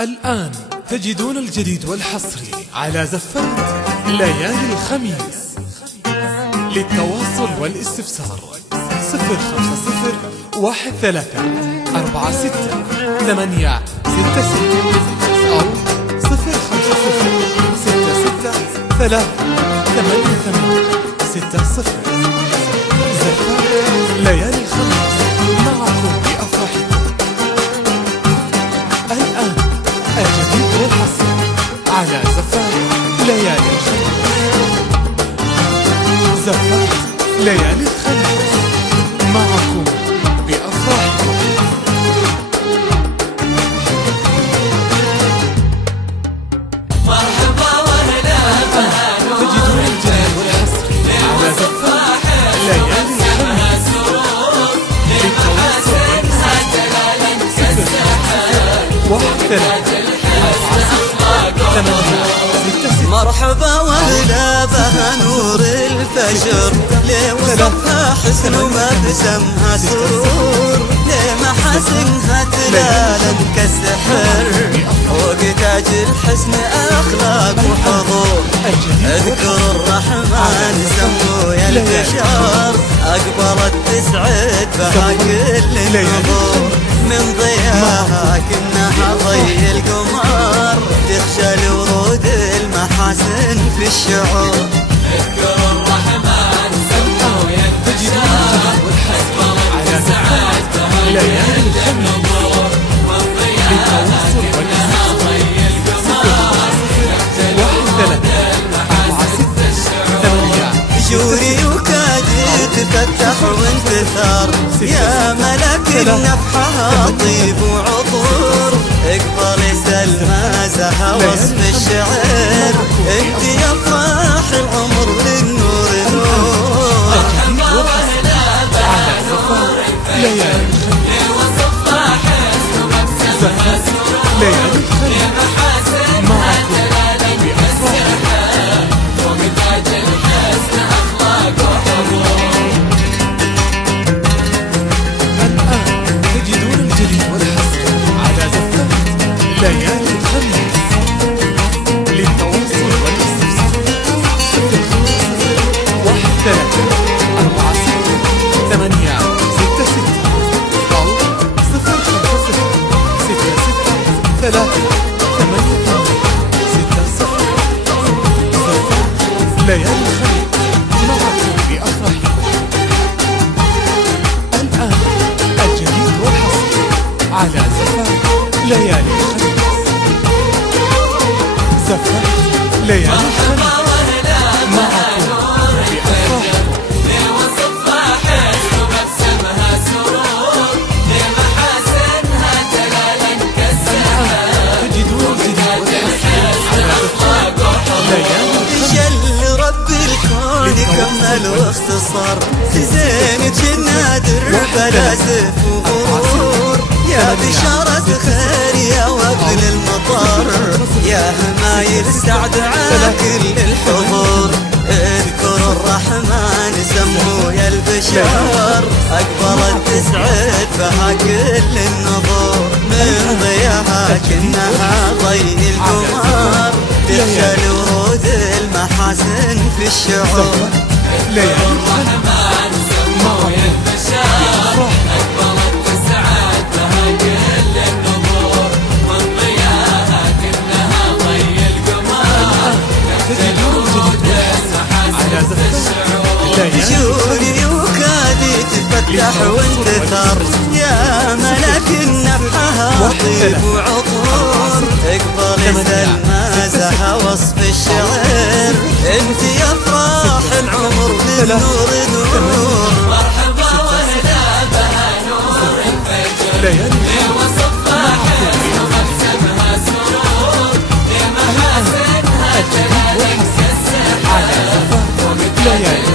الآن تجدون الجديد والحصري على زفات ليالي الخميس. للتواصل والاستفسار 05013468666 أو 05066388860. زفات ليالي الخميس معكم بأفراحكم. الآن الجديد والحصري على زفات ليالي الخميس. زفات ليالي الخميس معكم بأفراحكم. مرحبا وهلا بهانو تجدون الجديد والحصري على زفات ليالي الخميس. للتواصل مرحبا وهلا بها نور الفجر، ليه وصفها حسن ومبسمها سرور، ليه محاسنها تلالا كالسحر، فوق تاج الحسن اخلاق وحضور. اذكر الرحمن سمو يا البشر، اقبلت تسعد بها كل النظور، من ضياها كأنها ضي القمر، تخشى الورود المحاسن في الشعور. اذكر الرحمن سمو يا البشر، على زفات ليالي الخميس. للتواصل والاستفسار 0134686. جوري وكادي تفتح وانتثار، يا ملك النفحة طيب وعطور، اقبل سلمى زها وصف الشعر، انت يا فرح العمر للنور نور. مرحبا وهلا بها نور ليالي الخميس. زفات ليالي الخميس معكم ليالي الخميس. للتواصل والاستفسار 050134686 أو 05066388860. ليالي الخميس معكم بأفراحكم. الآن الجديد والحصري على زفات ليالي الخميس. زفات ليالي الخميس معكم بأفراحكم. تجدون الجديد على زفات ليالي الخميس. جل رب الكون كمل واختصر، زين جنادر بلا زف وغرور، يا بشارة خير يا وابن المطر، يا همايل سعد على كل الحضور. اذكر الرحمن سمو يا البشر، اقبلت تسعد بها كل النظور، من ضياها كأنها ضي القمر، تخشى الورود المحاسن في الشعور. ليالي الخميس معكم بأفراحكم. جوري وكادي تفتح وانتثر، يا ملك النفحة طيب وعطور، اقبل سلمى زها وصف الشعر، انت يا افراح العمر للنور نور. مرحبا وهلا بها نور الفجر، ليالي وصفها حسن ومبسمها سرور، لمحاسنها تلالا كالسحر، على زفات ليالي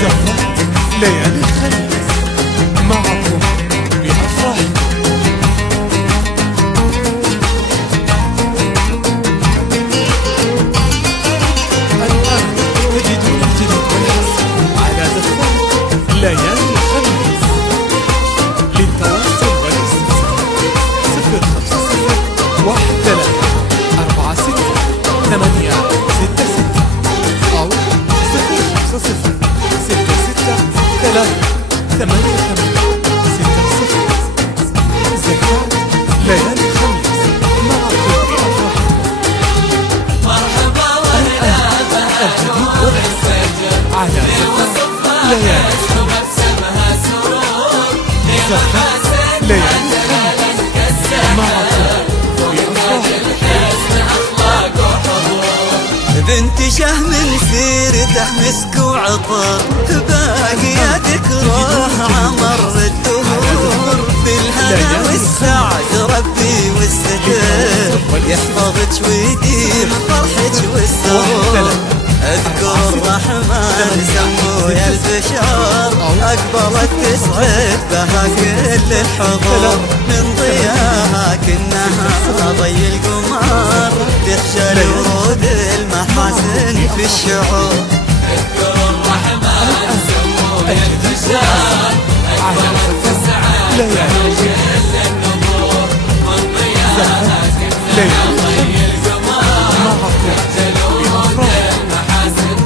زفات ليالي الخميس معكم بأفراحكم. الآن تجدون الجديد والحصري على زفات ليالي الخميس. للتواصل والاستفسار 3 8 8 6 0. زكاة ليالي الخميس معكم بأفراحكم. مرحبا وهلا الجديد والحصري على زكاة ليالي الخميس. زكاة ليالي الخميس معكم بنت شهم سيرته مسك وعطر باقياتك روح عمر الدهور بالهنا والسعد ربي والستر يحفظك ويديم فرحك والسرور. اذكر الرحمن سمو يا البشر اقبلت تسعد بها كل الحضور من ضياها كأنها ضي القمر تخشى الورود المحاسن في الشعور. اذكر الرحمن سمو يا البشر اقبلت تسعد بها كل النبور من ضياها كأنها ضي القمر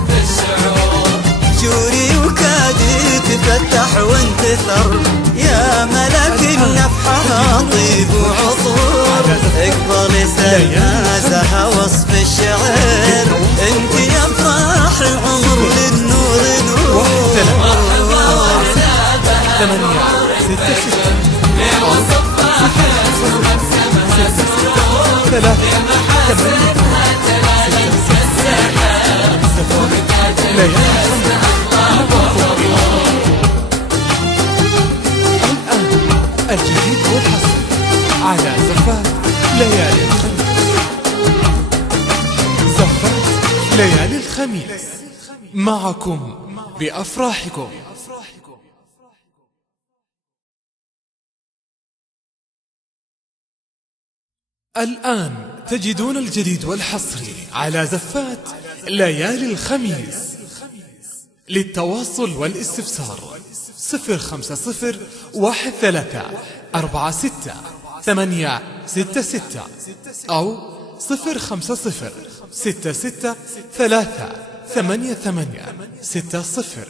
تخشى الورود جوري وكادي تفتح وانتثر يا ملك النفحة طيب وعطور. اقبل سلمازها وصف الشعر انت يا افراح العمر للنور نور. 8 الجديد والحصري على زفاة ليالي الخميس. زفاة ليالي الخميس معكم بأفراحكم. الآن تجدون الجديد والحصري على زفات ليالي الخميس. للتواصل والاستفسار 050 13 46 866 أو 050 66 3 88 60.